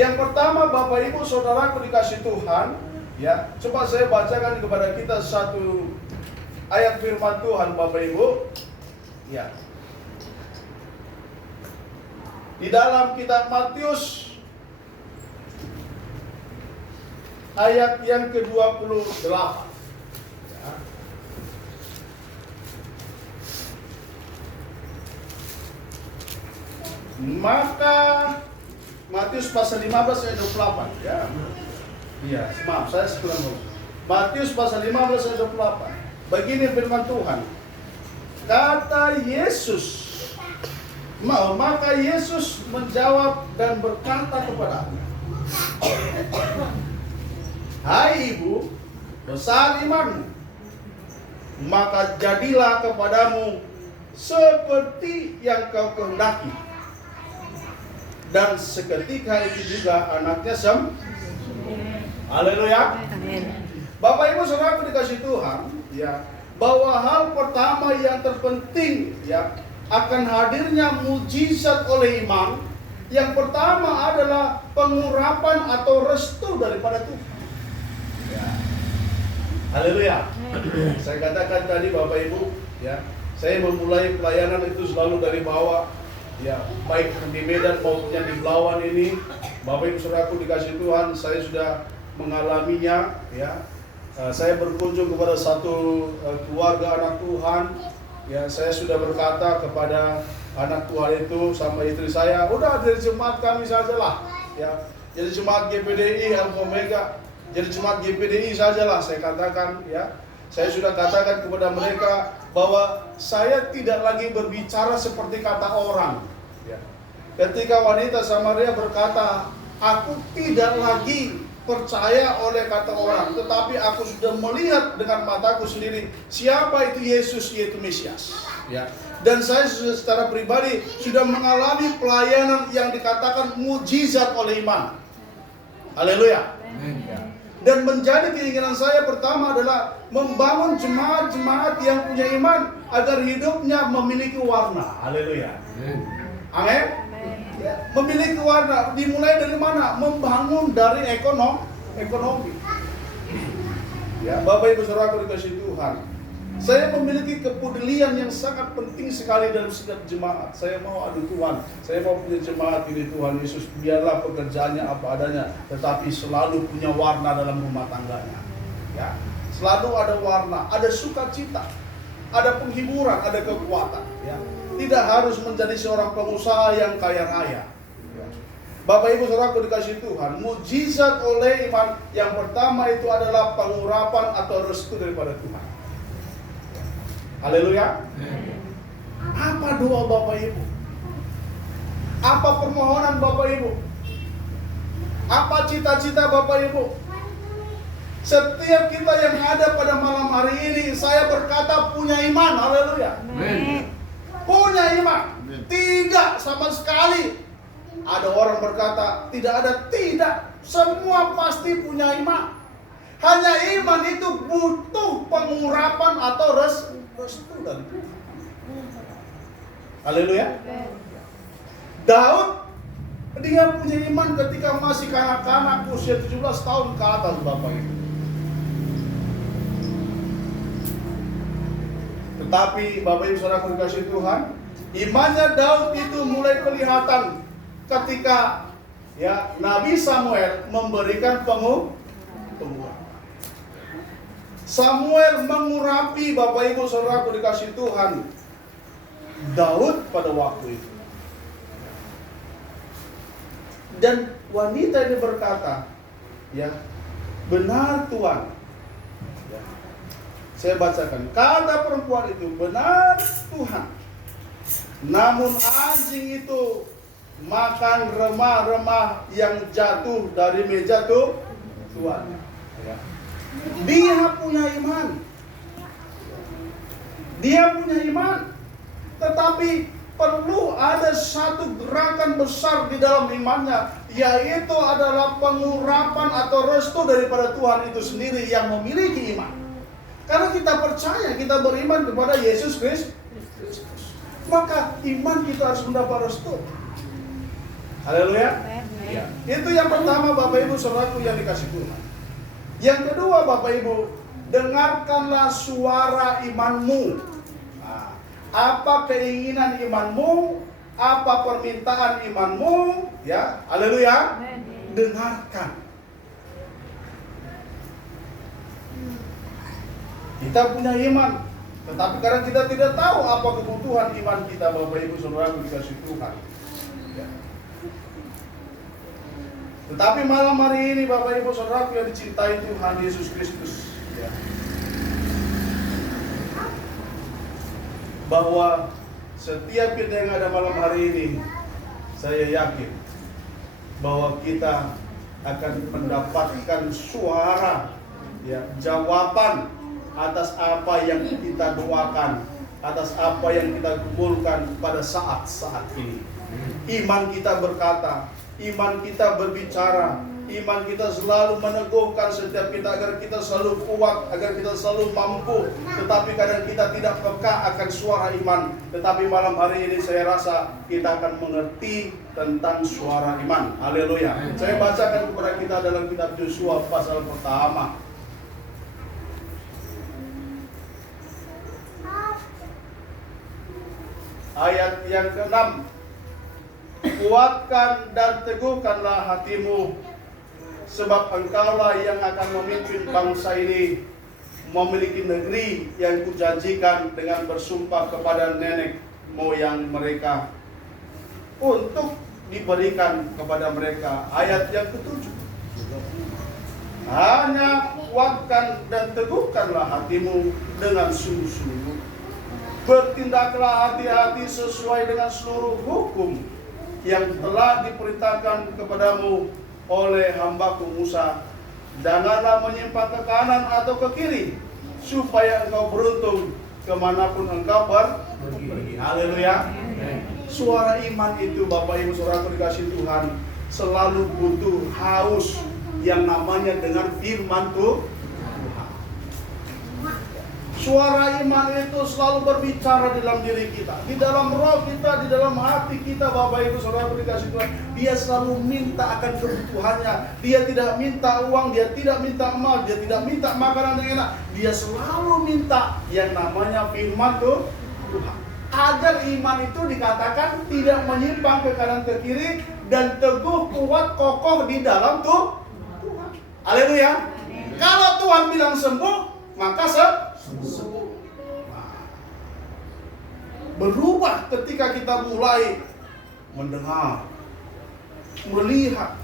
Yang pertama, Bapak Ibu Saudaraku dikasih Tuhan, ya. Coba saya bacakan kepada kita satu ayat firman Tuhan, Bapak Ibu. Ya. Di dalam kitab Matius ayat yang ke-28. Ya. Maka Matius pasal 15 ayat 28, ya. Iya, maaf saya sekurang dulu. Matius pasal 15 ayat 28. Begini firman Tuhan. Kata Yesus, maka Yesus menjawab dan berkata kepadanya, hai ibu, besar imanmu, maka jadilah kepadamu seperti yang kau kehendaki. Dan seketika itu juga anaknya sembuh. Haleluya. Bapak Ibu Saudara dikasih Tuhan, ya, bahwa hal pertama yang terpenting, ya, akan hadirnya mujizat oleh iman. Yang pertama adalah pengurapan atau restu daripada Tuhan. Ya. Haleluya. Saya katakan tadi Bapak Ibu, ya, saya memulai pelayanan itu selalu dari bawah. Ya, baik di Medan maupun yang di Belawan ini, Bapak Ibu Saudaraku dikasih Tuhan, saya sudah mengalaminya, ya. Saya berkunjung kepada satu keluarga anak Tuhan, ya. Saya sudah berkata kepada anak Tuhan itu sama istri saya, udah jadi jemaat kami sajalah, ya. Jadi jemaat GPDI Alpha Omega, jadi jemaat GPDI sajalah, saya katakan, ya. Saya sudah katakan kepada mereka bahwa saya tidak lagi berbicara seperti kata orang. Ya. Ketika wanita Samaria berkata, aku tidak lagi percaya oleh kata orang, tetapi aku sudah melihat dengan mataku sendiri siapa itu Yesus, yaitu Mesias. Ya. Dan saya secara pribadi sudah mengalami pelayanan yang dikatakan mujizat oleh iman. Haleluya. Ya. Dan menjadi keinginan saya pertama adalah membangun jemaat-jemaat yang punya iman agar hidupnya memiliki warna. Haleluya. Amin. Ya, memiliki warna. Dimulai dari mana? Membangun dari ekonomi. Ya, Bapak Ibu Saudara dikasih Tuhan. Saya memiliki kepedulian yang sangat penting sekali dalam setiap jemaat. Saya mau adu Tuhan, saya mau punya jemaat ini Tuhan Yesus, biarlah pekerjaannya apa adanya, tetapi selalu punya warna dalam rumah tangganya. Ya, selalu ada warna, ada sukacita, ada penghiburan, ada kekuatan. Ya, tidak harus menjadi seorang pengusaha yang kaya raya. Ya. Bapak Ibu Saudara dikasih Tuhan, mujizat oleh iman yang pertama itu adalah pengurapan atau restu daripada Tuhan. Haleluya. Apa doa Bapak Ibu? Apa permohonan Bapak Ibu? Apa cita-cita Bapak Ibu? Setiap kita yang ada pada malam hari ini, saya berkata punya iman. Haleluya. Punya iman. Tidak sama sekali. Ada orang berkata tidak ada, tidak. Semua pasti punya iman. Hanya iman itu butuh pengurapan atau restu dari Tuhan. Haleluya. Daud, dia punya iman ketika masih kanak-kanak usia 17 tahun ke atas Bapak Ibu. Tetapi Bapak Ibu Saudara dikasih Tuhan, imannya Daud itu mulai kelihatan ketika, ya, Nabi Samuel memberikan pengurapan. Samuel mengurapi Bapak Ibu Saudaraku dikasih Tuhan Daud pada waktu itu. Dan wanita ini berkata, ya, benar Tuhan. Ya. Saya bacakan, kata perempuan itu, benar Tuhan. Namun anjing itu makan remah-remah yang jatuh dari meja tuannya. Ya. Dia punya iman. Dia punya iman. Tetapi perlu ada satu gerakan besar di dalam imannya, yaitu adalah pengurapan atau restu daripada Tuhan itu sendiri yang memiliki iman. Karena kita percaya, kita beriman kepada Yesus Kristus, maka iman kita harus mendapat restu. Haleluya. Ya. Itu yang pertama Bapak Ibu Saudaraku yang dikasih Tuhan. Yang kedua Bapak Ibu, dengarkanlah suara imanmu. Nah, apa keinginan imanmu, apa permintaan imanmu, ya, haleluya, dengarkan. Kita punya iman, tetapi kadang kita tidak tahu apa kebutuhan iman kita, Bapak Ibu Saudara dikasih Tuhan. Ya. Tetapi malam hari ini Bapak Ibu Saudara yang dicintai Tuhan Yesus Kristus, ya, bahwa setiap kita yang ada malam hari ini, saya yakin bahwa kita akan mendapatkan suara, ya, jawaban atas apa yang kita doakan, atas apa yang kita gumulkan pada saat-saat ini. Iman kita berkata, iman kita berbicara, iman kita selalu meneguhkan setiap kita agar kita selalu kuat, agar kita selalu mampu. Tetapi kadang kita tidak peka akan suara iman. Tetapi malam hari ini saya rasa kita akan mengerti tentang suara iman. Haleluya. Saya bacakan kepada kita dalam kitab Yosua pasal pertama. Ayat yang ke-6. Kuatkan dan teguhkanlah hatimu, sebab engkaulah yang akan memimpin bangsa ini memiliki negeri yang kujanjikan dengan bersumpah kepada nenek moyang mereka untuk diberikan kepada mereka. Ayat yang ke-7. Hanya kuatkan dan teguhkanlah hatimu dengan sungguh-sungguh. Bertindaklah hati-hati sesuai dengan seluruh hukum yang telah diperintahkan kepadamu oleh hambaku Musa. Janganlah menyimpang ke kanan atau ke kiri, supaya engkau beruntung kemanapun engkau pergi. Haleluya. Suara iman itu Bapak Ibu Saudara dikasih Tuhan selalu butuh haus yang namanya dengan firman Tuhan. Suara iman itu selalu berbicara dalam diri kita, di dalam roh kita, di dalam hati kita, Bapak Ibu Saudara dikasih Tuhan. Dia selalu minta akan kebutuhannya. Dia tidak minta uang, dia tidak minta emas, dia tidak minta makanan yang enak. Dia selalu minta yang namanya firman Tuhan. Agar iman itu dikatakan tidak menyimpang ke kanan ke kiri dan teguh, kuat, kokoh di dalam Tuhan. Haleluya. Kalau Tuhan bilang sembuh, maka sembuh. Berubah ketika kita mulai mendengar, melihat.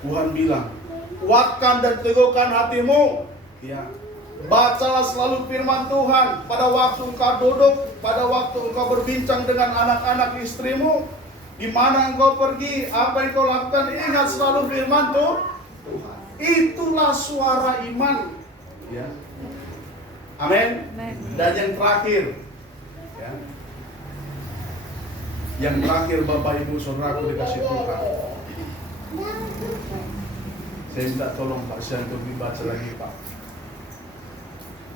Tuhan bilang, kuatkan dan teguhkan hatimu. Ya. Bacalah selalu firman Tuhan pada waktu engkau duduk, pada waktu engkau berbincang dengan anak-anak istrimu, di mana engkau pergi, apa yang engkau lakukan, ingat selalu firman Tuhan. Itulah suara iman. Ya. Amin. Dan yang terakhir, ya, yang terakhir Bapak Ibu Saudaraku dikasih Tuhan. Saya minta tolong Pak Sian untuk dibaca lagi Pak.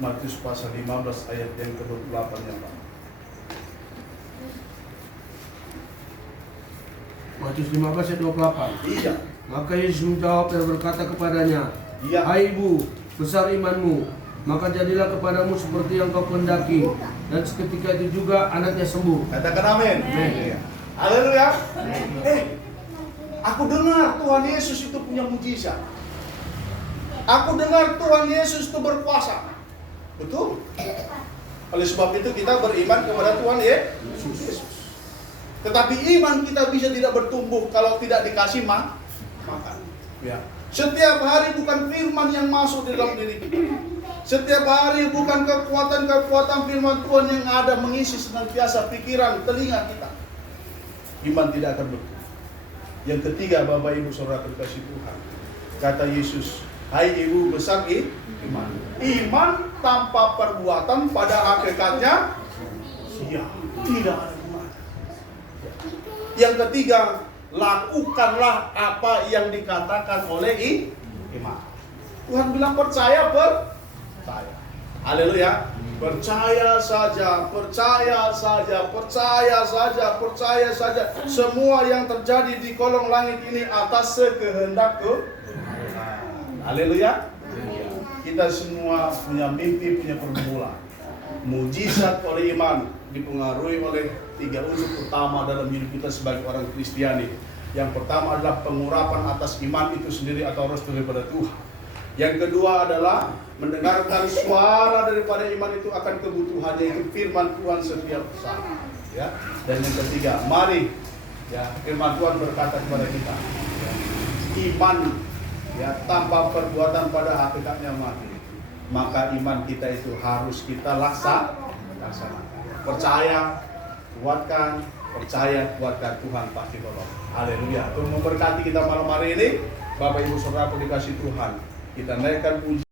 Matius pasal 15 ayat yang ke-28 ya Pak. Matius 15 ayat 28. Iya. Maka Yesus menjawab dan berkata kepadanya, Iya. hai ibu, besar imanmu, maka jadilah kepadamu seperti yang kau kehendaki. Dan seketika itu juga anaknya sembuh. Katakan amin. Amin. Haleluya. Aku dengar Tuhan Yesus itu punya mujizat. Aku dengar Tuhan Yesus itu berkuasa. Betul. Oleh sebab itu kita beriman kepada Tuhan Yesus. Tetapi iman kita bisa tidak bertumbuh kalau tidak dikasih makan. Ya. Setiap hari bukan firman yang masuk di dalam diri kita. Setiap hari bukan kekuatan-kekuatan firman Tuhan yang ada mengisi senantiasa pikiran, telinga kita. Iman tidak akan bertumbuh. Yang ketiga, Bapak Ibu Saudara terkasih Tuhan, kata Yesus, hai ibu besar iman. Iman tanpa perbuatan pada hakikatnya ya, tidak ada iman. Yang ketiga, lakukanlah apa yang dikatakan oleh iman. Tuhan bilang percaya. Haleluya. Percaya saja, percaya saja, percaya saja, percaya saja. Semua yang terjadi di kolong langit ini atas kehendak Tuhan. Haleluya. Kita semua punya mimpi, punya permula. Mujizat oleh iman dipengaruhi oleh 3 unsur utama dalam hidup kita sebagai orang Kristiani. Yang pertama adalah pengurapan atas iman itu sendiri atau restu daripada Tuhan. Yang kedua adalah mendengarkan suara daripada iman itu akan kebutuhannya, itu firman Tuhan setiap saat. Ya. Dan yang ketiga, mari ya firman Tuhan berkata kepada kita, ya, iman ya tanpa perbuatan pada hakikatnya mati. Maka iman kita itu harus kita laksanakan. Percaya, kuatkan, Tuhan pasti tolong. Haleluya. Tuhan memberkati kita malam hari ini. Bapak Ibu Saudara dikasih Tuhan. Kita naikkan puji